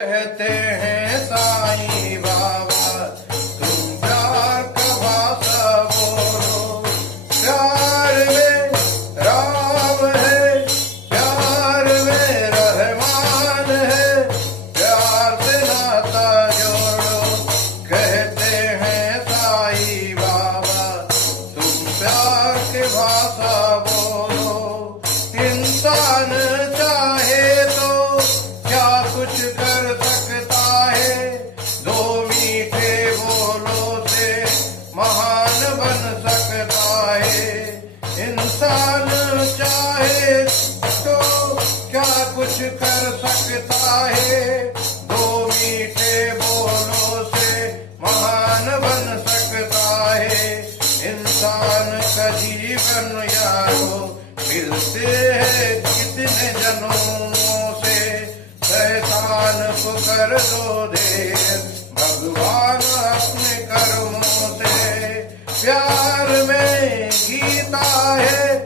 कहते हैं साईं बाबा तुम प्यार का भाषा बोलो। प्यार में राम है, प्यार में रहमान है, प्यार से नाता जोड़ो। कहते हैं साईं बाबा तुम प्यार के भाषा बोलो। इंसान चाहे तो क्या कुछ कर सकता है, दो मीठे बोलों से महान बन सकता है। इंसान चाहे तो क्या कुछ कर सकता है, दो मीठे बोलों से महान बन सकता है। इंसान का जीवन यारो मिलते हैं कितने जन्मों से, शैतान को कर दो देर भगवान अपने कर्मों से। प्यार में गीता है,